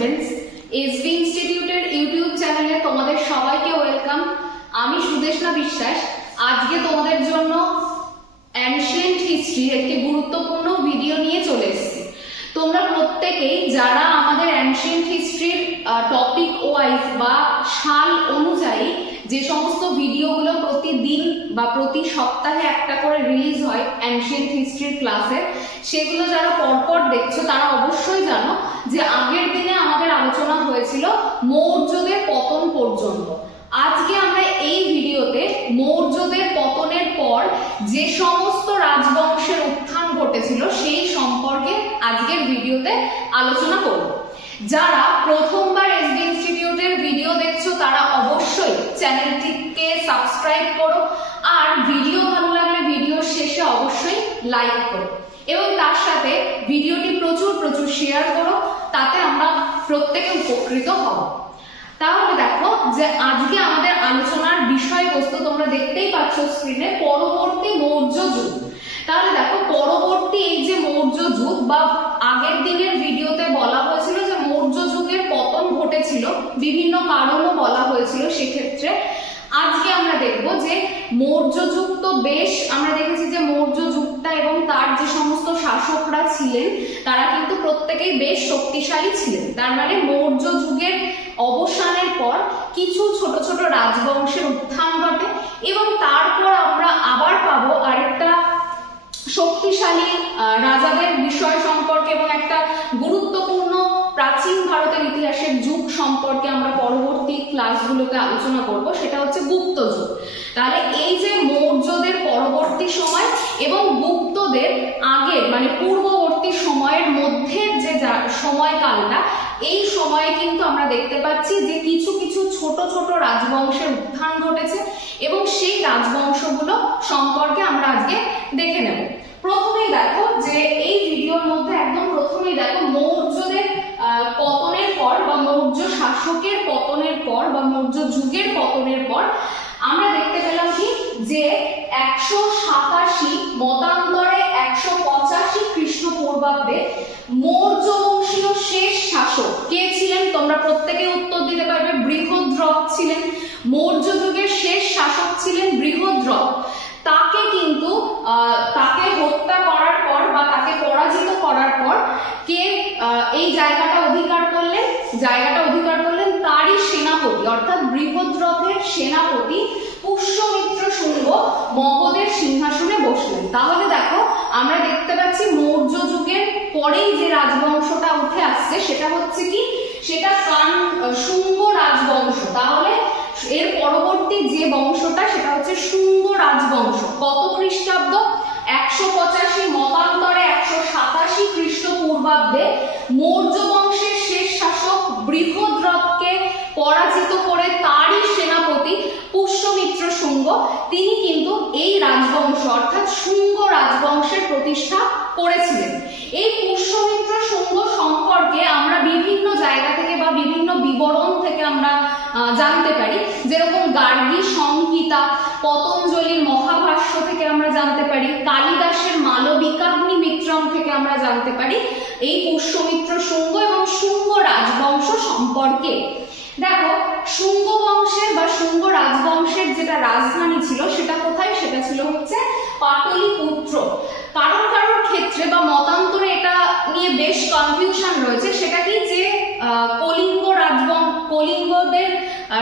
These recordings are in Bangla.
স্টুডেন্টস, এসবি ইনস্টিটিউটের ইউটিউব চ্যানেলে তোমাদের সবাইকে ওয়েলকাম। আমি সুদেশনা বিশ্বাস আজকে তোমাদের জন্য অ্যানশিয়েন্ট হিস্ট্রির একটি গুরুত্বপূর্ণ ভিডিও নিয়ে চলে এসেছি। তোমরা প্রত্যেকেই যারা আমাদের অ্যানশিয়েন্ট হিস্ট্রির টপিক ওয়াইজ বা সাল অনুযায়ী যে সমস্ত ভিডিওগুলো প্রতিদিন বা প্রতি সপ্তাহে একটা করে রিলিজ হয় অ্যানশিয়েন্ট হিস্ট্রির ক্লাসে, সেগুলো যারা পরপর দেখছো তারা অবশ্যই জানো যে আগের দিনে আমাদের আলোচনা হয়েছিল মৌর্যদের পতন পর্যন্ত। আজকে আমরা এই ভিডিওতে মৌর্যদের পতনের পর যে সমস্ত রাজবংশের উত্থান ঘটেছিল সেই সম্পর্কে আজকের ভিডিওতে আলোচনা করব। যারা প্রথমবার এসবি ইনস্টিটিউটের ভিডিও দেখছো তারা অবশ্যই চ্যানেলটিকে সাবস্ক্রাইব করো, আর ভিডিও ভালো লাগলে ভিডিওর শেষে অবশ্যই লাইক করো এবং তার সাথে ভিডিওটি প্রচুর শেয়ার করো, তাতে আমরা প্রত্যেকে উপকৃত হব। তাহলে দেখো যে আজকে আমাদের আলোচনার বিষয়বস্তু তোমরা দেখতেই পাচ্ছ স্ক্রিনে, পরবর্তী মৌর্য যুগ। তাহলে দেখো পরবর্তী এই যে মৌর্য যুগ বা আগের দিনের ভিডিওতে বলা হয়েছিল যে মৌর্য যুগের পতন ঘটেছিল, বিভিন্ন কারণও বলা হয়েছিল। সেক্ষেত্রে আজকে আমরা দেখব যে মৌর্য যুগ তো বেশ আমরা দেখেছি যে মৌর্য যুগটা এবং তার যে সমস্ত শাসকরা ছিলেন তারা কিন্তু প্রত্যেকেই বেশ শক্তিশালী ছিলেন। তার মানে মৌর্য যুগের অবসানের পর কিছু ছোট ছোট রাজবংশের উত্থান ঘটে এবং তারপর আমরা আবার পাবো আরেকটা শক্তিশালী রাজাদের বিষয় সম্পর্কে এবং একটা গুরুত্বপূর্ণ প্রাচীন ভারতের ইতিহাসের যুগ সম্পর্কে আমরা পরবর্তী ক্লাসগুলোতে আলোচনা করব, সেটা হচ্ছে গুপ্ত যুগ। তাহলে এই যে মৌর্যদের পরবর্তী সময় এবং গুপ্তদের আগের মানে পূর্ববর্তী সময়ের মধ্যে যে সময়কালটা, এই সময়ে কিন্তু আমরা দেখতে পাচ্ছি যে কিছু কিছু ছোট ছোট রাজবংশের উত্থান ঘটেছে এবং সেই রাজবংশগুলো সম্পর্কে আমরা আজকে দেখে নেব। প্রথমেই দেখো যে এই ভিডিওর মধ্যে একদম প্রথমেই দেখো মৌর্যদের পতনের পর বা মৌর্য শাসকের পতনের পর বা মৌর্য যুগের পতনের পর আমরা দেখতে পেলাম কি যে 187 মতান্তরে 185 খ্রিস্টপূর্বাব্দে মৌর্য বংশীয় শেষ শাসক কে ছিলেন? তোমরা প্রত্যেকে উত্তর দিতে পারবে, বৃহদ্রথ ছিলেন। মৌর্য যুগের শেষ শাসক ছিলেন বৃহদ্রথ। তাকে কিন্তু তাকে হত্যা করার পর বা তাকে পরাজিত করার পর কে এই জায়গাটা অধিকার করলেন? জায়গাটা অধিকার করলেন তারই সেনাপতি অর্থাৎ বৃহদ্রথের সেনাপতি পুষ্যমিত্র শুঙ্গ মগধের সিংহাসনে বসলেন। তাহলে দেখো আমরা দেখতে পাচ্ছি মৌর্য যুগের পরেই যে রাজবংশটা উঠে আসছে সেটা হচ্ছে কি, সেটা শুঙ্গ রাজবংশ। তাহলে এর পরবর্তী যে বংশটা সেটা হচ্ছে শুঙ্গ রাজবংশ। কত খ্রিস্টাব্দ? 185 মতান্তরে 187 খ্রিস্টপূর্বাব্দে মৌর্য বংশের শেষ শাসক বৃহদ্রথকে পরাজিত করে তারই সেনাপতি পুষ্যমিত্র শুঙ্গ তিনি কিন্তু এই রাজবংশ অর্থাৎ শুঙ্গ রাজবংশের প্রতিষ্ঠা করেছিলেন। এই পুষ্যমিত্র শুঙ্গ সম্পর্কে আমরা বিভিন্ন জায়গা থেকে বা বিভিন্ন বিবরণ থেকে আমরা জানতে পারি, যেরকম গার্গী সংহিতা, পতঞ্জলির মহাভাষ্য থেকে আমরা জানতে পারি, কালিদাসের মালবিকাগ্নি মিত্রম থেকে আমরা জানতে পারি এই পুষ্যমিত্র শুঙ্গ এবং শুঙ্গ রাজবংশ সম্পর্কে। দেখো শুঙ্গ বংশের বা শুঙ্গ রাজবংশের যেটা রাজধানী ছিল সেটা কোথায়? সেটা ছিল হচ্ছে পাটলিপুত্র। কারোর ক্ষেত্রে বা মতান্তরে এটা নিয়ে বেশ কনফিউশন রয়েছে, সেটা কি যে কলিঙ্গদের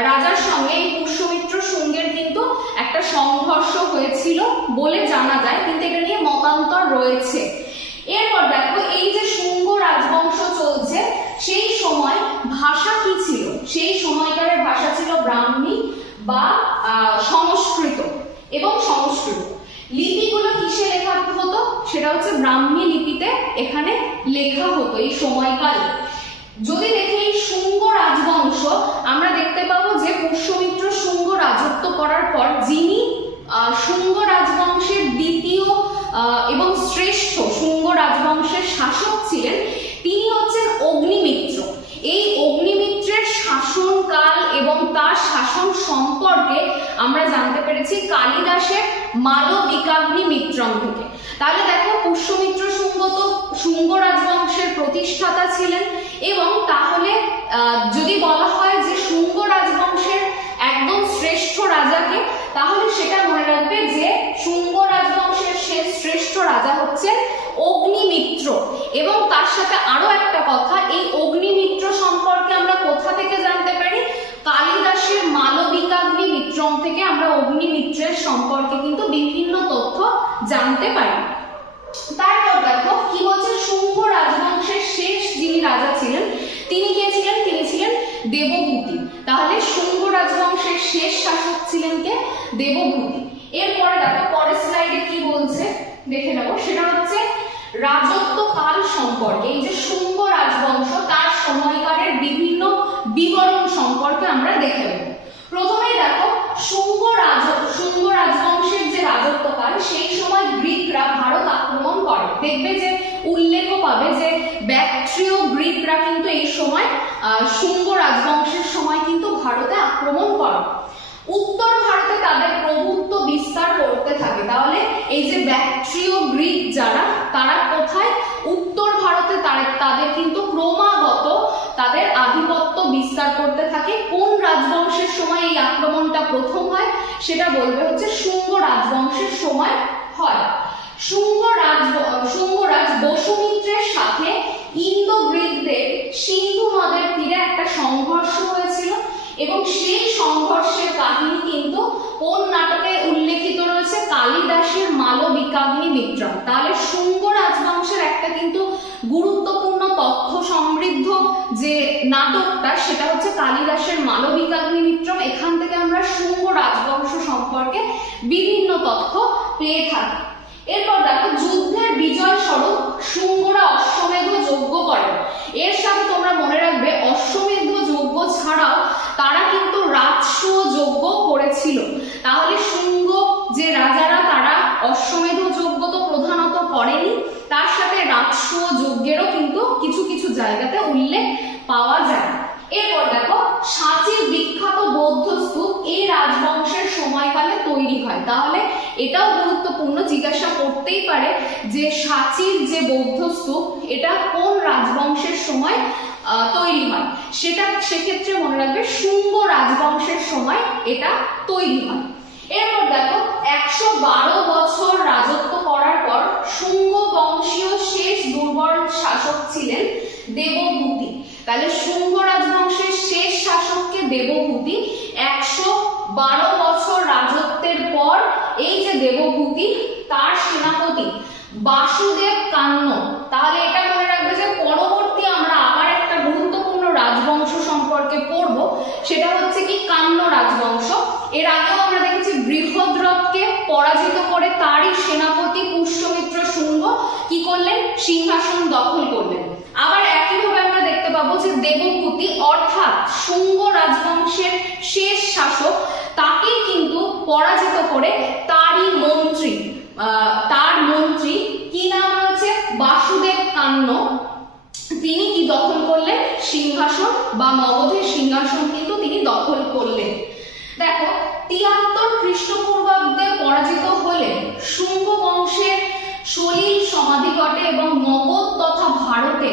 রাজার সঙ্গে এই পুষ্যমিত্র শুঙ্গের কিন্তু একটা সংঘর্ষ হয়েছিল বলে জানা যায়, কিন্তু এটা নিয়ে মতান্তর রয়েছে। এরপর দেখো এই যে শুঙ্গ রাজবংশ চলছে সেই সময় ভাষা কি ছিল? সেই সময়কারের ভাষা ছিল ব্রাহ্মী বা সংস্কৃত এবং সংস্কৃত। লিপিগুলো কিসে লেখা হতো? সেটা হচ্ছে ব্রাহ্মী লিপিতে এখানে লেখা হতো এই সময়কালে। যদি দেখি এই শুঙ্গ রাজবংশ আমরা দেখতে পাবো যে পুষ্যমিত্র শুঙ্গ রাজত্ব করার পর যিনি শুঙ্গ রাজবংশের দ্বিতীয় এবং শ্রেষ্ঠ শুঙ্গ রাজবংশের শাসক ছিলেন তিনি হচ্ছেন অগ্নিমিত্র। এই অগ্নিমিত্রের শাসনকাল এবং তার শাসন সম্পর্কে আমরা জানতে পেরেছি কালিদাসের মালবিকাগ্নি মিত্রম থেকে। তাহলে দেখো পুষ্যমিত্র শুঙ্গ তো শুঙ্গ রাজবংশের প্রতিষ্ঠাতা ছিলেন এবং তাহলে যদি বলা হয় যে শুঙ্গ রাজবংশের একদম শ্রেষ্ঠ রাজাকে, তাহলে সেটা মনে রাখবে যে শুঙ্গ রাজবংশের শ্রেষ্ঠ রাজা হচ্ছেন অগ্নিমিত্র। এবং তার সাথে আরো একটা কথা, এই অগ্নিমিত্র সম্পর্কে আমরা কোথা থেকে জানতে পারি? কালিদাসের মালবিকাগ্নি মিত্রম থেকে আমরা অগ্নিমিত্রের সম্পর্কে কিন্তু বিভিন্ন তথ্য জানতে পারি। তারপর দেখো কি বলছে, শুঙ্গ রাজবংশের শেষ যিনি রাজা ছিলেন তিনি কে ছিলেন? তিনি ছিলেন দেবভূতি। তাহলে শুঙ্গ রাজবংশের শেষ শাসক ছিলেন কে? দেবভূতি। এরপরে দেখো পরের স্লাইডে কি বলছে দেখে নেব, সেটা হচ্ছে রাজত্বকাল সম্পর্কে। এই যে শুঙ্গ রাজবংশ তার সময়কালের বিভিন্ন বিবরণ সম্পর্কে আমরা দেখে নেব। প্রথমেই দেখো শুঙ্গ রাজবংশের যে রাজত্বকাল, সেই সময় গ্রিকরা ভারত আক্রমণ করে। দেখবে যে উল্লেখ পাবে যে ব্যাকট্রিয় গ্রিকরা কিন্তু এই সময় শুঙ্গ রাজবংশের সময় কিন্তু ভারতে আক্রমণ করে, উত্তর ভারতে তাদের প্রভুত্ব বিস্তার করতে থাকে। তাহলে এই যে ব্যাকট্রিয় গ্রিক যারা, তারা কোথায়? উত্তর ভারতে তাদের কিন্তু ক্রমাগত তাদের আধিপত্য বিস্তার করতে থাকে। কোন রাজবংশের সময় এই আক্রমণটা প্রথম হয়? সেটা বলবে হচ্ছে শুঙ্গ রাজবংশের সময় হয়। শুঙ্গরাজ বসুমিত্রের সাথে ইন্দো গ্রিকদের সিন্ধু নদের তীরে একটা সংঘর্ষ হয়েছিল, এবং সেই সংঘর্ষের কাহিনী কিন্তু কোন নাটকে উল্লেখিত রয়েছে? কালিদাসের মালবিকাগ্নি মিত্রম। তাহলে শুঙ্গ রাজবংশের একটা কিন্তু গুরুত্বপূর্ণ তথ্য সমৃদ্ধ যে নাটকটা, সেটা হচ্ছে কালিদাসের মালবিকাগ্নি মিত্রম। এখান থেকে আমরা শুঙ্গ রাজবংশ সম্পর্কে বিভিন্ন তথ্য পেয়ে থাকি। এরপর দেখো যুদ্ধের বিজয় স্বরূপ শুঙ্গরা অশ্বমেধ যজ্ঞ করে। এর সাথে তোমরা মনে রাখবে অশ্বমেধ যজ্ঞ ছাড়াও তারা কিন্তু রাজসূয় যজ্ঞ করেছিল। তাহলে শুঙ্গ যে রাজারা তারা অশ্বমেধ যজ্ঞ তো প্রধানত করেনি, তার সাথে রাজসূয় যজ্ঞেরও কিন্তু কিছু কিছু জায়গাতে উল্লেখ পাওয়া যায়। এরপর দেখো সাঁচির বিখ্যাত বৌদ্ধ স্তূপ এই রাজবংশের সময়কালে তৈরি হয়। তাহলে এটাও গুরুত্বপূর্ণ, জিজ্ঞাসা করতেই পারে যে সাঁচির যে বৌদ্ধ স্তূপ এটা কোন রাজবংশের সময় তৈরি হয়, সেটা সেক্ষেত্রে মনে রাখবে শুঙ্গ রাজবংশের সময় এটা তৈরি হয়। এরপর দেখো 112 বছর রাজত্ব করার পর শুঙ্গ বংশীয় শেষ দুর্বল শাসক ছিলেন দেবভূতি। তাহলে শুঙ্গ রাজবংশের শেষ শাসককে দেবভূতি। 112 বছর রাজত্বের পর এই যে দেবভূতি, তার সেনাপতি বাসুদেব কান্ন। তাহলে এটা মনে রাখবে যে পরবর্তী আমরা আবার একটা গুরুত্বপূর্ণ রাজবংশ সম্পর্কে পড়বো, সেটা হচ্ছে কি কান্ন রাজবংশ। এর আগেও আমরা দেখেছি বৃহদ্রথকে পরাজিত করে তারই সেনাপতি পুষ্যমিত্র শুঙ্গ কি করলেন? সিংহাসন দখল করলেন। আবার একইভাবে আমরা দেখতে পাবো যে দেবভূতি অর্থাৎ শুঙ্গ রাজবংশের শেষ শাসক, তাকে কিন্তু পরাজিত করে তারই মন্ত্রী, তার মন্ত্রী কি নাম রয়েছে? বাসুদেব কান্ন, তিনি কি দখল করলেন? সিংহাসন বা মগধের সিংহাসন কিন্তু তিনি দখল করলেন। দেখো 73 খ্রিস্টপূর্বাব্দে পরাজিত হলে শুঙ্গ বংশের সলিল সমাধি ঘটে এবং মগধ তথা ভারতে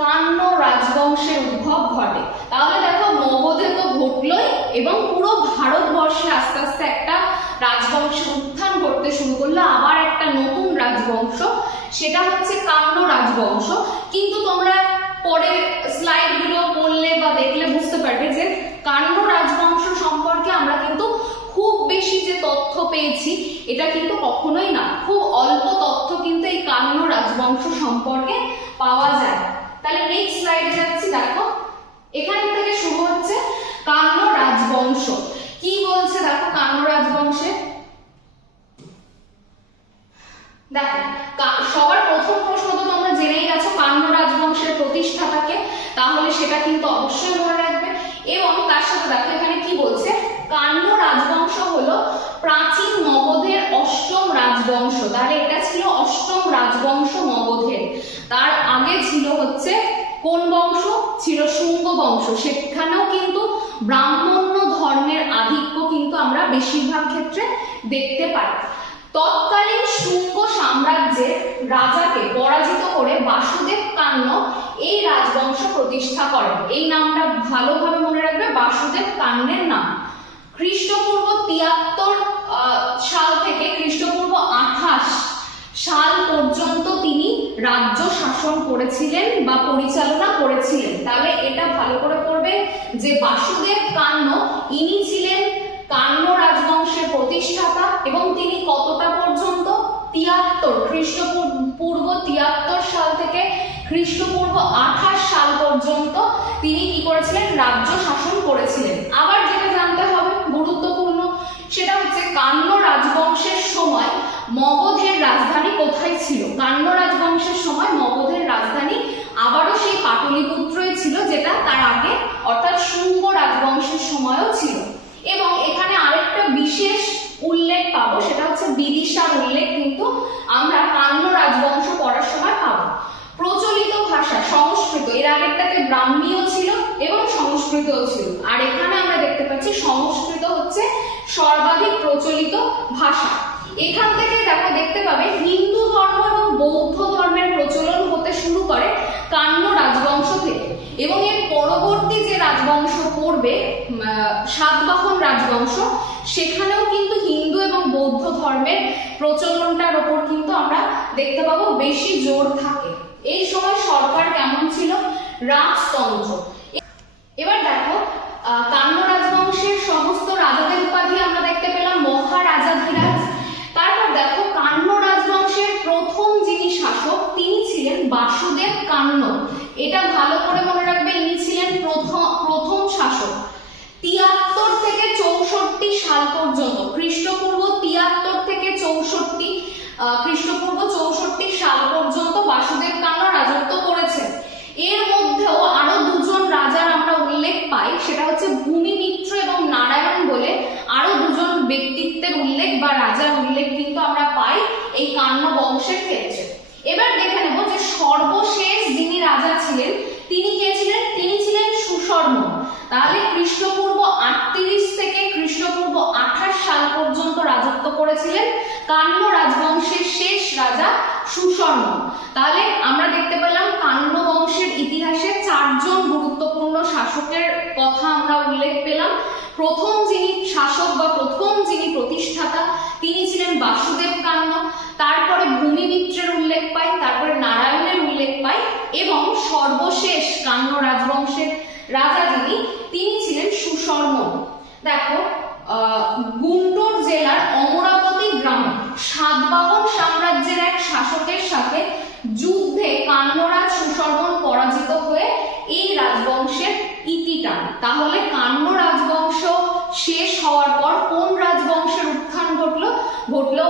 কান্ন রাজবংশের উদ্ভব ঘটে। তাহলে দেখো মগধে তো ঘটলই, এবং পুরো ভারতবর্ষে আস্তে আস্তে একটা রাজবংশের উত্থান করতে শুরু করলো, আবার একটা নতুন রাজবংশ, সেটা হচ্ছে কান্ন রাজবংশ। কিন্তু তোমরা পরে স্লাইডগুলো পড়লে বা দেখলে বুঝতে পারবে যে কান্ন রাজবংশ সম্পর্কে আমরা কিন্তু খুব বেশি যে তথ্য পেয়েছি এটা কিন্তু কখনোই না, খুব অল্প তথ্য কিন্তু এই কান্ন রাজবংশ সম্পর্কে পাওয়া যায়। তাহলে নেক্সট স্লাইডে যাচ্ছি। দেখো এখান থেকে শুরু হচ্ছে কান্ন রাজবংশ। কি বলছে দেখো কান্ন রাজবংশে? দেখো সবার প্রথম প্রশ্ন তো তোমরা জেনেই গেছো কান্ন রাজবংশের প্রতিষ্ঠাতাকে, তাহলে সেটা কিন্তু অবশ্যই মনে রাখবে। এবং তার সাথে দেখো এখানে কি বলছে, কান্ন রাজবংশ হলো প্রাচীন মগধের অষ্টম রাজবংশ। তাহলে এটা ছিল অষ্টম রাজবংশ মগধের। তার আগে ছিল হচ্ছে কোন বংশ? ছিল শুঙ্গ বংশ। সেখানেও কিন্তু ব্রাহ্মণ্য ধর্মের আধিক্য কিন্তু আমরা বেশিরভাগ ক্ষেত্রে দেখতে পাই। তৎকালীন শুঙ্গ সাম্রাজ্যের রাজাকে পরাজিত করে বাসুদেব কান্ন এই রাজবংশ প্রতিষ্ঠা করেন। এই নামটা ভালোভাবে মনে রাখবে, বাসুদেব কান্নের নাম। খ্রিস্টপূর্ব 73 সাল থেকে খ্রিস্টপূর্ব 28 সাল পর্যন্ত তিনি রাজ্য শাসন করেছিলেন বা পরিচালনা করেছিলেন। তাহলে এটা ভালো করে পড়বে যে বাসুদেব কান্ন ইনি ছিলেন কান্ন রাজবংশের প্রতিষ্ঠাতা এবং তিনি কতটা পর্যন্ত 73 খ্রিস্টপূর্ব 73 সাল থেকে খ্রিস্টপূর্ব 28 সাল পর্যন্ত তিনি কি করেছিলেন, রাজ্য শাসন করেছিলেন। আবার যেটা জানতে হবে গুরুত্বপূর্ণ, সেটা হচ্ছে কান্ন রাজবংশের সময় মগধের রাজধানী কোথায় ছিল। কান্ন রাজবংশের সময় মগধের রাজধানী আবারও সেই পাটলিপুত্রই ছিল, যেটা তার আগে অর্থাৎ শুঙ্গ রাজবংশের সময়ও ছিল। এবং এখানে আরেকটা বিশেষ উল্লেখ পাবো, সেটা হচ্ছে বিদিশার উল্লেখ কিন্তু আমরা কান্ন রাজবংশ পড়ার সময় পাবো। প্রচলিত ভাষা সংস্কৃত, এর আগেরটাতে ব্রাহ্মীয় ছিল এবং সংস্কৃতও ছিল, আর এখানে আমরা দেখতে পাচ্ছি সংস্কৃত হচ্ছে সর্বাধিক প্রচলিত ভাষা। এখান থেকে দেখতে পাবে হিন্দু ধর্ম এবং বৌদ্ধ ধর্মের প্রচলন হতে শুরু করে কান্ন রাজবংশ থেকে, এবং এর পরবর্তী যে রাজবংশ পড়বে সাতবাহন রাজবংশ, সেখানেও কিন্তু হিন্দু এবং বৌদ্ধ ধর্মের প্রচলনটার ওপর কিন্তু আমরা দেখতে পাবো বেশি জোর থাকে। এই সময় সরকার কেমন ছিল, রাজতন্ত্র। এবার দেখো কান্ন রাজবংশের সমস্ত রাজাদের উপাধি আমরা দেখতে পেলাম মহারাজাধিরাজ। তারপর দেখো কান্ন রাজবংশের প্রথম যিনি শাসক তিনি ছিলেন বাসুদেব কান্ন। এটা ভালো করে মনে রাখবে, ইনি ছিলেন প্রথম শাসক। 73 থেকে 64 সাল পর্যন্ত, খ্রিস্টপূর্ব 73 থেকে 64 খ্রিস্টপূর্ব 64 সাল পর্যন্ত বাসুদেব কান্ন রাজত্ব করেছেন। এর মধ্যেও আরো দুজন রাজার আমরা উল্লেখ পাই, সেটা হচ্ছে ভূমিমিত্র এবং নারায়ণ বলে আরো দুজন ব্যক্তিত্বের উল্লেখ বা রাজার উল্লেখ কিন্তু আমরা পাই এই কান্ন বংশের ক্ষেত্রে। এবার দেখে নেব যে সর্বশেষ যিনি রাজা ছিলেন তিনি কে ছিলেন, তিনি ছিলেন সুশর্ম। তাহলে খ্রিস্টপূর্ব 38 থেকে খ্রিস্টপূর্ব 28 সাল পর্যন্ত রাজত্ব করেছিলেন কান্ন রাজবংশের শেষ রাজা সুশর্ম। তাহলে আমরা দেখতে পেলাম কান্ন বংশের ইতিহাসে 4 জন গুরুত্বপূর্ণ শাসকের কথা আমরা উল্লেখ পেলাম। প্রথম যিনি শাসক বা প্রথম যিনি প্রতিষ্ঠাতা তিনি ছিলেন বাসুদেব কান্ন, তারপরে ভূমিমিত্রের উল্লেখ পাই, তারপরে নারায়ণের উল্লেখ পাই, এবং সর্বশেষ কান্ন রাজবংশের রাজা তিনি ছিলেন সুশর্ম। দেখো গুন্টুর জেলার অমরাবতী গ্রামে সাতবাহন সাম্রাজ্যের এক শাসকের সাথে যুদ্ধে কান্নরাজ সুশর্মন পরাজিত হয়ে এই রাজবংশের ইতি টানে। তাহলে কান্ন রাজবংশ শেষ হওয়ার পর কোন রাজবংশের উত্থান ঘটলো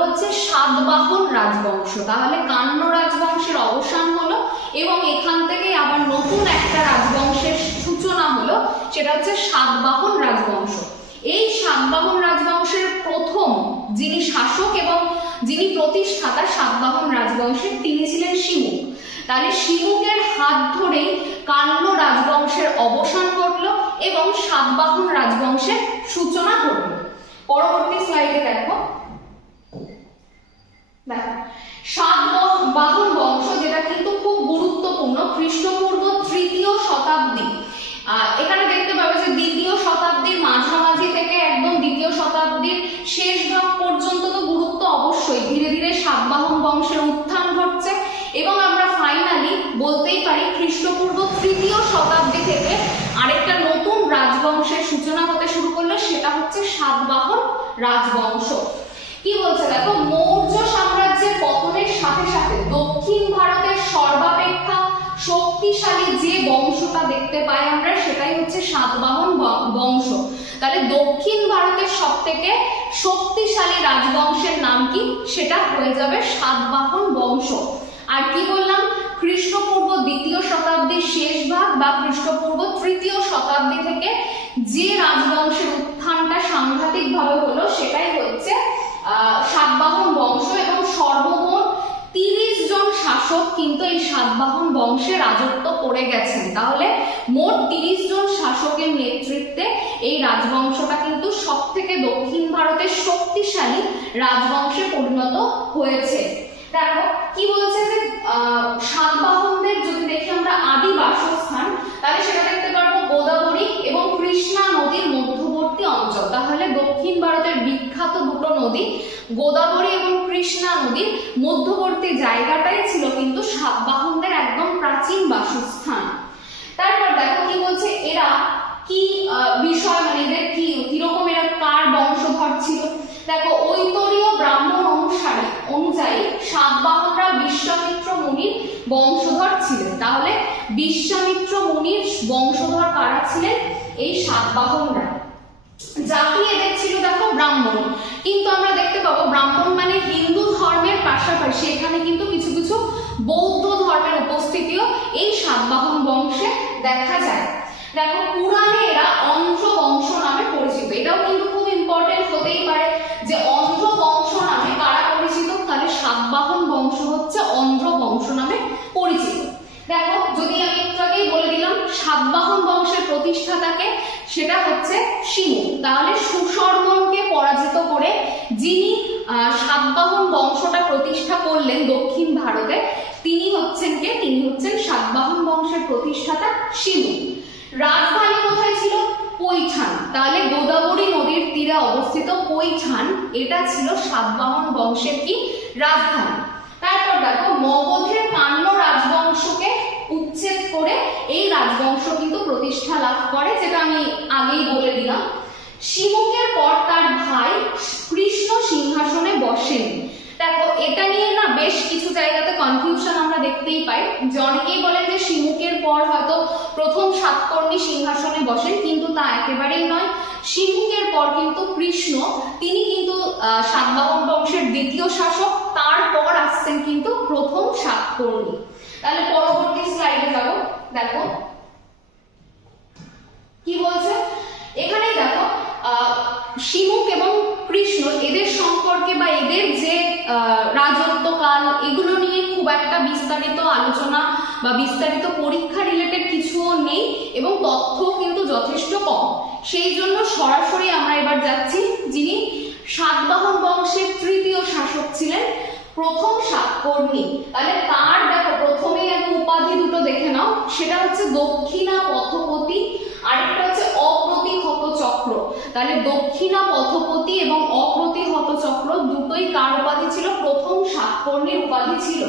হচ্ছে সাতবাহন রাজবংশ। তাহলে কান্ন রাজবংশের অবসান হলো এবং এখান থেকে আবার নতুন একটা রাজবংশের সূচনা হলো, সেটা হচ্ছে সাতবাহন রাজবংশ। এই সাতবাহন রাজবংশের প্রথম যিনি শাসক এবং যিনি প্রতিষ্ঠাতা সাতবাহন রাজবংশের তিনি ছিলেন শিমুক। তাহলে শিমুকের হাত ধরেই কান্ন রাজবংশের অবসান ঘটলো এবং সাতবাহন রাজবংশের সূচনা ঘটলো। পরবর্তী স্লাইডে দেখো সাতবাহন বংশ, যেটা কিন্তু খুব গুরুত্বপূর্ণ, খ্রিস্টপূর্ব 3য় শতাব্দী। এখানে দেখতে পাবে যে 2য় শতাব্দীর মাঝামাঝি থেকে একদম 2য় শতাব্দীর শেষ ভাগ পর্যন্ত তো গুরুত্ব অবশ্যই, ধীরে ধীরে সাতবাহন বংশের উত্থান ঘটছে এবং আমরা ফাইনালি বলতেই পারি খ্রিস্টপূর্ব 3য় শতাব্দী থেকে আরেকটা নতুন রাজবংশের সূচনা হতে শুরু করলো, সেটা হচ্ছে সাতবাহন রাজবংশ। কি বলছে দেখো, মৌর্য সাম্রাজ্যের পতনের সাথে সাথে দক্ষিণ ভারতের সর্বাপেক্ষা শক্তিশালী যে বংশটা দেখতে পাই আমরা সেটাই হচ্ছে সাতবাহন বংশ। তাহলে দক্ষিণ ভারতের সবথেকে শক্তিশালী রাজবংশের নাম কি, সেটা হয়ে যাবে সাতবাহন বংশ। আর কি বললাম, খ্রিস্টপূর্ব 2য় শতাব্দীর শেষ ভাগ বা খ্রিস্টপূর্ব 3য় শতাব্দী থেকে যে রাজবংশের উত্থানটা সাংঘাতিক ভাবে হলো সেটাই হচ্ছে সাতবাহন বংশ, এবং সর্বমোট 30 জন শাসক কিন্তু এই সাতবাহন বংশে রাজত্ব করে গেছেন। তাহলে মোট 30 জন শাসকের নেতৃত্বে এই রাজবংশটা কিন্তু সবথেকে দক্ষিণ ভারতের শক্তিশালী রাজবংশে পরিণত হয়েছে। দেখো কি বলছে যে সাতবাহনদের যদি দেখি আমরা আদি বাসস্থান, তাহলে সেটা দেখতে পারবো গোদাবরী এবং কৃষ্ণা নদীর মধ্যবর্তী অঞ্চল। তাহলে দক্ষিণ ভারতের বিখ্যাত দুটো নদী গোদাবরী এবং কৃষ্ণা নদীর মধ্যবর্তী জায়গাটাই ছিল কিন্তু সাতবাহনদের একদম প্রাচীন বাসস্থান। তারপর দেখো কি বলছে, এরা কি বিষয়, মানে এদের কিরকম, এরা কার বংশধর ছিল। দেখো ঐতরীয় ব্রাহ্মণ অনুযায়ী সাতবাহনরা বিশ্বামিত্র মুনির বংশধর ছিলেন। তাহলে বিশ্বামিত্র মুনির বংশধর কারা ছিলেন? এই সাতবাহনরা। জাতি এদের ছিল দেখো ব্রাহ্মণ, কিন্তু আমরা দেখতে পাবো ব্রাহ্মণ মানে হিন্দু ধর্মের পাশাপাশি এখানে কিন্তু কিছু কিছু বৌদ্ধ ধর্মের উপস্থিতিও এই সাতবাহন বংশে দেখা যায়। দেখো পুরাণে এরা অন্ধ্র বংশ নামে পরিচিত। এটাও কিন্তু খুব ইম্পর্টেন্ট হতেই পারে যে অন্ধ্র বংশ নামে কারা পরিচিত, তাহলে সাতবাহন বংশ হচ্ছে অন্ধ্র বংশ নামে পরিচিত। দেখো যদি আমি একটু আগেই বলে দিলাম সাতবাহন বংশের প্রতিষ্ঠাতাকে, সেটা হচ্ছে শিমু। তাহলে সুশর্মনকে পরাজিত করে যিনি সাতবাহন বংশটা প্রতিষ্ঠা করলেন দক্ষিণ ভারতে, তিনি হচ্ছেন কে? তিনি হচ্ছেন সাতবাহন বংশের প্রতিষ্ঠাতা শিমু। রাজধানী কোথায় ছিল? কৈঠান। তাহলে গোদাবরী নদীর তীরে অবস্থিত কৈঠান, এটা ছিল সাতবাহন বংশের কি রাজধানী। তারপর দেখো মগধের পান্ড্য রাজবংশকে উচ্ছেদ করে এই রাজবংশ কিন্তু প্রতিষ্ঠা লাভ করে, যেটা আমি আগেই বলে দিলাম। শিমুকের পর তার ভাই কৃষ্ণ সিংহাসনে বসেন। দেখো এটা নিয়ে না বেশ কিছু জায়গাতে কনফিউশন আমরা দেখতেই পাই, যে অনেকেই বলেন যে শিমুকের পর হয়তো প্রথম সাতকর্ণী সিংহাসনে বসেন, কিন্তু তা একেবারেই নয়। শিমুকের পর কিন্তু কৃষ্ণ, তিনি কিন্তু সাতবাহন বংশের দ্বিতীয় শাসক, তারপর আসছেন কিন্তু প্রথম সাতকর্ণী। তাহলে পরবর্তী স্লাইডে যাব। দেখো কি বলছে এখানে, দেখো শিমুক এবং কৃষ্ণ এদের সম্পর্কে বা এদের যে রাজত্বকাল, এগুলো নিয়ে খুব একটা বিস্তারিত আলোচনা বা বিস্তারিত পরীক্ষা রিলেটেড কিছুও নেই এবং তথ্য কিন্তু যথেষ্ট কম। সেই জন্য সরাসরি আমরা এবার যাচ্ছি যিনি সাতবাহন বংশের তৃতীয় শাসক ছিলেন, প্রথম সাতকর্ণী। তাহলে তার দেখো প্রথমেই আমি উপাধি দুটো দেখে নাও, সেটা হচ্ছে দক্ষিণা পথপতি, আরেকটা হচ্ছে অপ্রতিহত চক্র। তাহলে দক্ষিণা পথপতি এবং অপ্রতিহত চক্র দুটোই কার উপাধি ছিল? প্রথম সাতকর্ণীর উপাধি ছিল।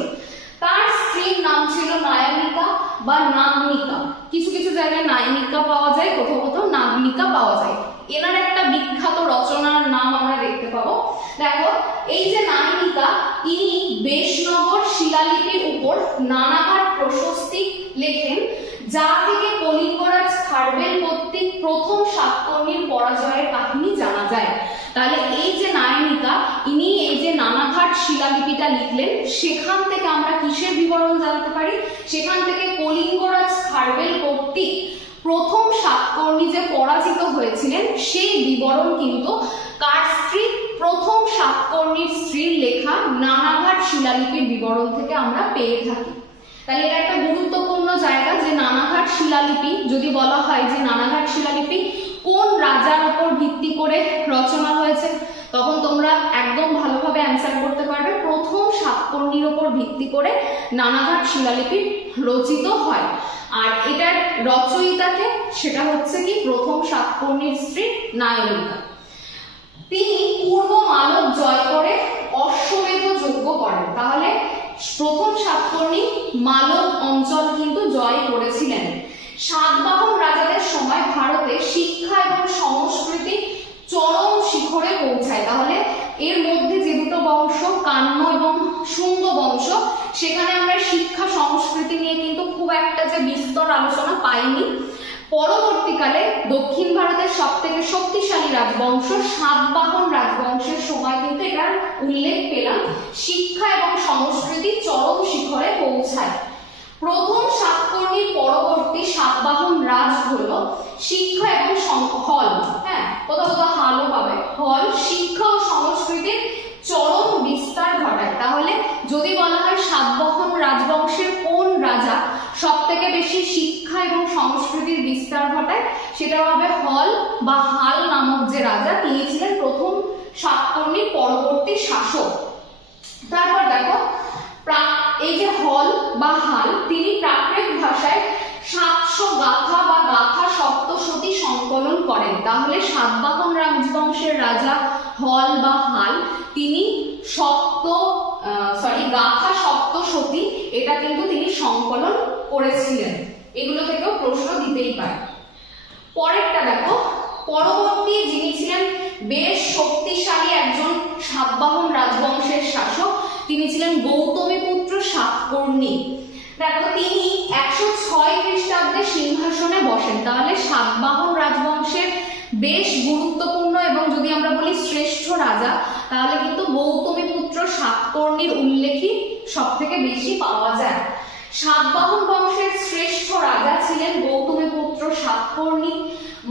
তার স্ত্রীর নাম ছিল নায়ানিকা বা নাগনিকা। কিছু কিছু জায়গায় নায়নিকা পাওয়া যায়, কোথাও কোথাও নাগনিকা পাওয়া যায়। এনার একটা বিখ্যাত রচনার নাম আমরা দেখতে পাবো। দেখো এই যে নায়নিকা, ইনি বেশনগর শিলালিপির উপর নানাভার প্রশস্তি লেখেন, যা থেকে কলিঙ্গরাজ খারবেল কর্তৃক প্রথম সাতকর্ণীর পরাজয়ের কাহিনী জানা যায়। তাহলে এই যে নায়নিকা, ইনি এই যে নানাঘাট শিলালিপিটা লিখলেন, সেখান থেকে আমরা কিসের বিবরণ জানতে পারি? সেখান থেকে কলিঙ্গরাজ খারবেল কর্তৃক প্রথম সাতকর্ণী যে পরাজিত হয়েছিলেন সেই বিবরণ কিন্তু কার স্ত্রী? প্রথম সাতকর্ণীর স্ত্রীর লেখা নানাঘাট শিলালিপির বিবরণ থেকে আমরা পেয়ে থাকি। তাহলে এটা একটা গুরুত্বপূর্ণ জায়গা যে নানাঘাট শিলালিপি, যদি বলা হয় যে নানাঘাট শিলালিপি কোন রাজার উপর ভিত্তি করে রচনা হয়েছে, তখন তোমরা একদম ভালোভাবে অ্যান্সার করতে পারবে প্রথম সাতকর্ণীর উপর ভিত্তি করে নানাঘাট শিলালিপি রচিত হয়। আর এটার রচয়িতাকে, সেটা হচ্ছে কি প্রথম সাতকর্ণীর স্ত্রী নায়নিকা। তিনি পূর্ব মালব জয় করে অশ্বমেধ যজ্ঞ করেন। তাহলে প্রথম সাতকর্ণী মালব অঞ্চল কিন্তু জয় করেছিলেন। সাতবাহন রাজাদের সময় ভারতে শিক্ষা এবং সংস্কৃতি চরম শিখরে পৌঁছায়। তাহলে এর মধ্যে যে দুটো বংশ, কান্য এবং শুঙ্গ বংশ, সেখানে আমরা শিক্ষা সংস্কৃতি নিয়ে কিন্তু খুব একটা যে বিস্তর আলোচনা পাইনি। পরবর্তীকালে দক্ষিণ ভারতের সব থেকে শক্তিশালী রাজবংশ সাতবাহন রাজবংশের সময় কিন্তু এটার উল্লেখ পেলাম, শিক্ষা এবং সংস্কৃতি চরম শিখরে পৌঁছায়। প্রথম সাতকর্ণীর পরবর্তী সাতবাহন রাজ হলো শিক্ষা এবং হল, হ্যাঁ কোথাও কোথাও হালও পাবে, হল শিক্ষা ও সংস্কৃতির চরম বিস্তার ঘটায়। তাহলে যদি বলা হয় সাতবাহন রাজবংশের কোন রাজা সব থেকে বেশি শিক্ষা এবং সংস্কৃতির বিস্তার ঘটায়, সেটা হবে হল বা হাল নামক যে রাজা, তিনি ছিলেন প্রথম সাতকর্ণীর পরবর্তী শাসক। তারপর দেখো এই যে হল বা হাল, তিনি প্রাকৃত ভাষায় 700 গাথা বা গাথা সপ্তশতী সংকলন করেন। তাহলে সাতবাহন রাজবংশের রাজা হল বা হাল তিনি গাথা সপ্তশতী এটা কিন্তু তিনি সংকলন করেছিলেন। এগুলো থেকেও প্রশ্ন দিতেই পারে। পরেরটা দেখো, পরবর্তী যিনি ছিলেন বেশ শক্তিশালী একজন সাতবাহন রাজবংশের শাসক, তিনি ছিলেন গৌতমীপুত্র সাতকর্ণী। দেখো তিনি 106 খ্রিস্টাব্দে সিংহাসনে বসেন। তাহলে সাতবাহন রাজবংশের বেশ গুরুত্বপূর্ণ এবং যদি আমরা বলি শ্রেষ্ঠ রাজা, তাহলে কিন্তু গৌতমীপুত্র সাতকর্ণীর উল্লেখই সব থেকে বেশি পাওয়া যায়। সাতবাহন বংশের শ্রেষ্ঠ রাজা ছিলেন গৌতমীপুত্র সাতকর্ণী।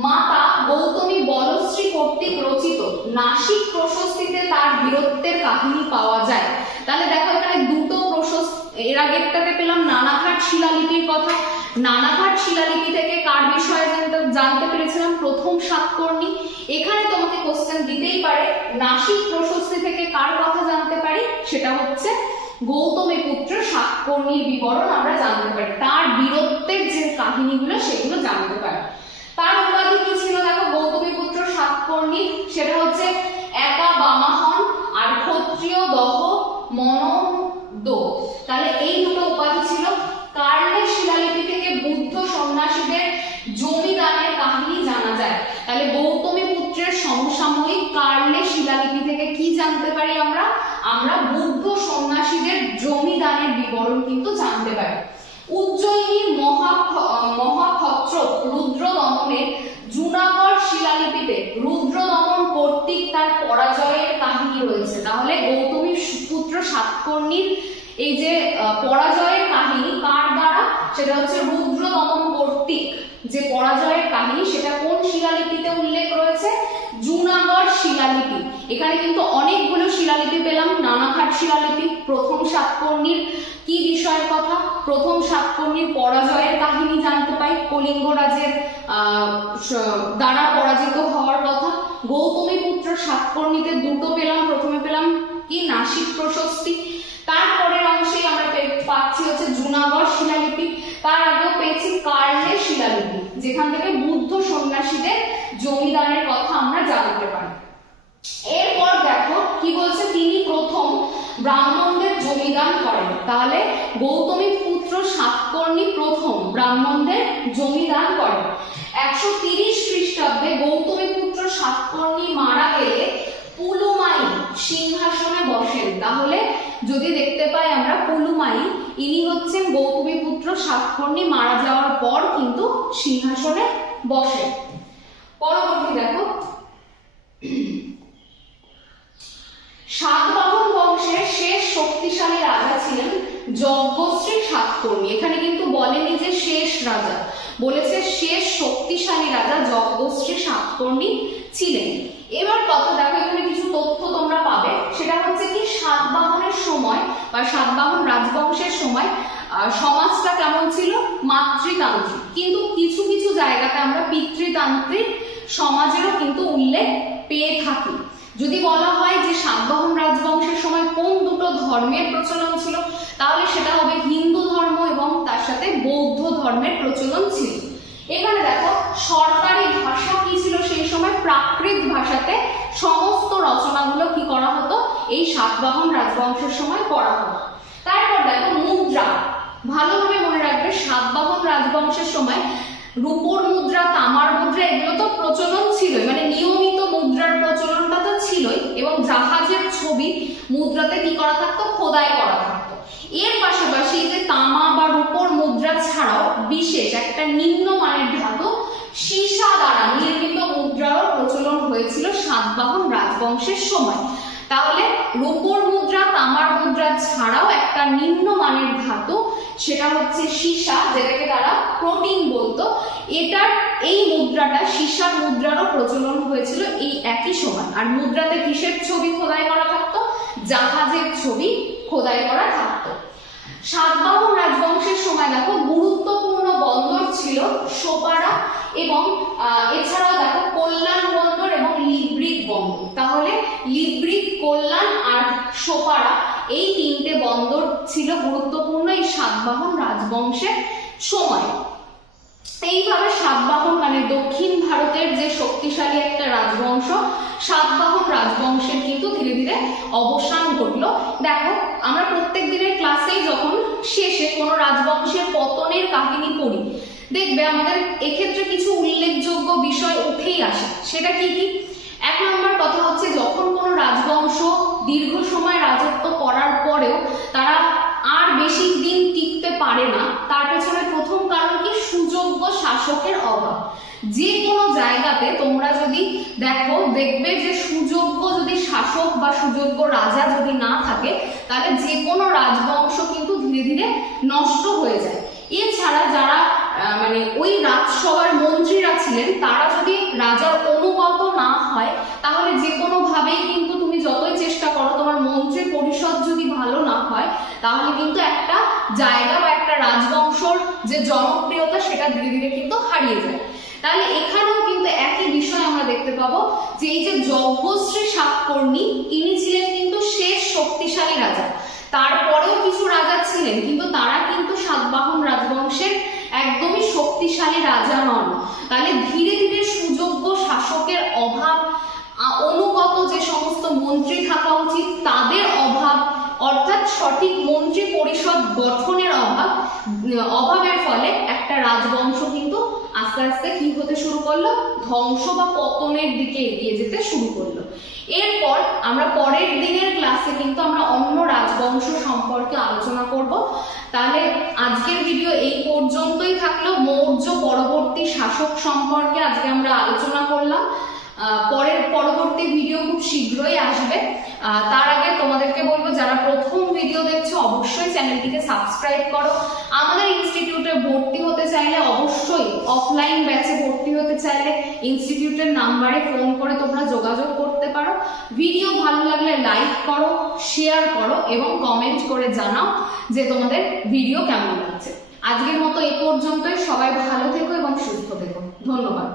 মাতা গৌতমী বলশ্রী কর্তৃক রচিত নাসিক প্রশস্তিতে তার বীরত্বের কাহিনী পাওয়া যায়। তাহলে দেখো এখানে দুটো প্রশস্তি, এর আগেরটাতে পেলাম নানাঘাট শিলালিপির কথা। নানাঘাট শিলালিপি থেকে কার বিষয়ে জানতে পেরেছিলাম? প্রথম সাতকর্ণী। এখানে তোমাকে কোশ্চেন দিতেই পারে নাসিক প্রশস্তি থেকে কার কথা জানতে পারি? সেটা হচ্ছে গৌতমীপুত্র সাতকর্ণীর বিবরণ আমরা জানতে পারি, তার বীরত্বের যে কাহিনীগুলো সেগুলো জানতে পারি। তার উপাধি কি ছিল? দেখো গৌতমীপুত্র সাতকর্ণী সেটা হচ্ছে একা বামাহন আর ক্ষত্রিয় দহ মনন্দ। তাহলে এই দুটো উপাধি ছিল। কার্লে শিলালিপি থেকে বুদ্ধ সন্ন্যাসীদের জমিদানের কাহিনী জানা যায়। তাহলে গৌতমীপুত্রের সমসাময়িক কার্লে শিলালিপি থেকে কি জানতে পারি আমরা? আমরা বুদ্ধ সন্ন্যাসীদের জমিদানের বিবরণ কিন্তু জানতে পারি। উজ্জয়িনীর মহাক্ষত্রপ রুদ্র দমনের জুনাগড় শিলালিপিতে রুদ্র দমন কর্তৃক তার পরাজয়ের কাহিনী রয়েছে। তাহলে গৌতমীপুত্র সাতকর্ণীর এই যে পরাজয়ের কাহিনী কার দ্বারা? সেটা হচ্ছে রুদ্র দমন কর্তৃক যে পরাজয়ের কাহিনী, সেটা কোন শিলালিপিতে উল্লেখ রয়েছে? জুনাগড় শিলালিপি। এখানে কিন্তু অনেকগুলো শিলালিপি পেলাম। নানাঘাট শিলালিপি প্রথম সাতকর্ণীর কি বিষয়ের কথা? প্রথম সাতকর্ণীর পরাজয়ের কাহিনী জানতে পাই, কলিঙ্গ রাজের দ্বারা পরাজিত হওয়ার কথা। গৌতমীপুত্র সাতকর্ণীতে দুটো পেলাম, প্রথমে পেলাম কি? নাসিক প্রশস্তি। তারপরের অংশে আমরা পাচ্ছি হচ্ছে জুনাগড় শিলালিপি। তার আগেও পেয়েছি কার্লে শিলালিপি, যেখান থেকে বুদ্ধ সন্ন্যাসীদের জমিদানের কথা আমরা জানতে পারি। এরপর দেখো কি বলছে, তিনি প্রথম ব্রাহ্মণদের জমিদান করেন। তাহলে গৌতমীপুত্র সাতকর্ণী প্রথম ব্রাহ্মণদের জমিদান করেন। 130 খ্রিস্টাব্দে গৌতমীপুত্র সাতকর্ণী মারা গেলে পুলুমাই সিংহাসনে বসেন। তাহলে যদি দেখতে পাই আমরা পুলুমাই, ইনি হচ্ছেন গৌতমীপুত্র সাতকর্ণী মারা যাওয়ার পর কিন্তু সিংহাসনে বসেন। পরবর্তী দেখো, সাতবাহন বংশের শেষ শক্তিশালী রাজা ছিলেন যজ্ঞশ্রী সাতকর্ণী। এখানে কিন্তু বলেনি যে শেষ রাজা, বলেছে শেষ শক্তিশালী রাজা যজ্ঞশ্রী সাতকর্ণী ছিলেন। এবার কথা দেখো, এখানে কিছু তথ্য তোমরা পাবে। সেটা হচ্ছে কি, সাতবাহনের সময় বা সাতবাহন রাজবংশের সময় সমাজটা কেমন ছিল? মাতৃতান্ত্রিক। কিন্তু কিছু কিছু জায়গাতে আমরা পিতৃতান্ত্রিক সমাজেরও কিন্তু উল্লেখ পেয়ে থাকি। যদি বলা হয় যে সাতবাহন রাজবংশের সময় কোন দুটো ধর্মের প্রচলন ছিল, তাহলে সেটা হবে হিন্দু ধর্ম এবং তার সাথে বৌদ্ধ ধর্মের প্রচলন ছিল। এখানে দেখো সরকারি ভাষা কি ছিল সেই সময়? প্রাকৃত ভাষাতে সমস্ত রচনাগুলো কি করা হতো? এই সাতবাহন রাজবংশের সময় করা হতো। তারপর দেখো মুদ্রা, ভালোভাবে মনে রাখবে সাতবাহন রাজবংশের সময় রূপোর মুদ্রা, তামার মুদ্রা এগুলো তো প্রচলন ছিলই, মানে নিয়মিত মুদ্রার প্রচলনটা তো ছিলই, এবং জাহাজের ছবি মুদ্রাতে কি করা থাকতো? খোদাই করা থাকতো। এর পাশাপাশি যে তামা বা রূপোর মুদ্রা ছাড়াও বিশেষ একটা নিম্নমানের ধাতু সীসা দ্বারা নির্মিত মুদ্রারও প্রচলন হয়েছিল সাতবাহন রাজবংশের সময়। তাহলে রূপোর মুদ্রা, তামার মুদ্রা ছাড়াও একটা নিম্নমানের ধাতু, সেটা হচ্ছে সীসা, যেটাকে তারা প্রোটিন বলতো। এটার এই মুদ্রাটা, সীসার মুদ্রারও প্রচলন হয়েছিল এই একই সময়। আর মুদ্রাতে কিসের ছবি খোদাই করা থাকতো? জাহাজের ছবি খোদাই করা থাকতো। সাতবাহন রাজবংশের সময় দেখো গুরুত্বপূর্ণ বন্দর ছিল সোপারা এবং এছাড়াও দেখো কল্যাণ বন্দর এবং লিব্রিক বন্দর। তাহলে লিব্রিক, কল্যাণ আর সোপারা এই তিনটে বন্দর ছিল গুরুত্বপূর্ণ এই সাতবাহন রাজবংশের সময়। এইভাবে সাতবাহন মানে দক্ষিণ ভারতের যে শক্তিশালী একটা রাজবংশ, সাতবাহন রাজবংশের কিন্তু ধীরে ধীরে অবসান ঘটলো। দেখো আমরা প্রত্যেক দিনের ক্লাসেই যখন শেষে কোনো রাজবংশের পতনের কাহিনী পড়ি, দেখবে আমাদের এক্ষেত্রে কিছু উল্লেখযোগ্য বিষয় উঠেই আসে। সেটা কি কি? এক নম্বর কথা হচ্ছে, যখন কোনো রাজবংশ দীর্ঘ সময় রাজত্ব করার পরেও তারা আর বেশি দিন টিকতে পারে না, তার পেছনে প্রথম কারণ কি? সুযোগ্য শাসকের অভাব। যে কোনো জায়গাতে তোমরা যদি দেখবে যে সুযোগ্য যদি শাসক বা সুযোগ্য রাজা যদি না থাকে, তাহলে যে কোনো রাজবংশ কিন্তু ধীরে ধীরে নষ্ট হয়ে যায়। এছাড়া যারা মানে ওই রাজসভার মন্ত্রীরা ছিলেন, তারা যদি রাজার অনুগত না হয়, তাহলে যে কোনো ভাবেই কিন্তু তুমি যতই চেষ্টা করো, তোমার মন্ত্রী পরিষদ যদি ভালো না হয়, তাহলে কিন্তু একটা জায়গা বা একটা রাজবংশর যে জনপ্রিয়তা সেটা ধীরে ধীরে কিন্তু হারিয়ে যায়। তাহলে এখানেও কিন্তু একই বিষয় আমরা দেখতে পাবো যে এই যে যজ্ঞশ্রী শাতকর্ণী, ইনি ছিলেন কিন্তু শেষ শক্তিশালী রাজা। তারপরেও কিছু রাজা ছিলেন, কিন্তু তারা কিন্তু সাতবাহন রাজবংশের একদমই শক্তিশালী রাজা নন। তাহলে ধীরে ধীরে সুযোগ্য শাসকের অভাব, অনুগত যে সমস্ত মন্ত্রী থাকা উচিত তাদের অভাব, অর্থাৎ সঠিক মন্ত্রী পরিষদ গঠনের অভাবের ফলে একটা রাজবংশ কিন্তু আস্তে আস্তে কি হতে শুরু করলো? ধ্বংস বা পতনের দিকে এগিয়ে যেতে শুরু করলো। এরপর আমরা পরের দিনের ক্লাসে কিন্তু আমরা অন্য রাজবংশ সম্পর্কে আলোচনা করব। তাহলে আজকের ভিডিও এই পর্যন্তই থাকলো। মৌর্য পরবর্তী শাসক সম্পর্কে আজকে আমরা আলোচনা করলাম। পরবর্তী ভিডিও খুব শীঘ্রই আসবে। তার আগে তোমাদেরকে বলবো, যারা প্রথম ভিডিও দেখছো অবশ্যই চ্যানেলটিকে সাবস্ক্রাইব করো। আমাদের ইনস্টিটিউটে ভর্তি হতে চাইলে অবশ্যই অফলাইন ব্যাচে ভর্তি হতে চাইলে ইনস্টিটিউটের নাম্বারে ফোন করে তোমরা যোগাযোগ করতে পারো। ভিডিও ভালো লাগলে লাইক করো, শেয়ার করো এবং কমেন্ট করে জানাও যে তোমাদের ভিডিও কেমন লাগছে। আজকের মতো এই পর্যন্তই। সবাই ভালো থেকো এবং সুস্থ থেকো। ধন্যবাদ।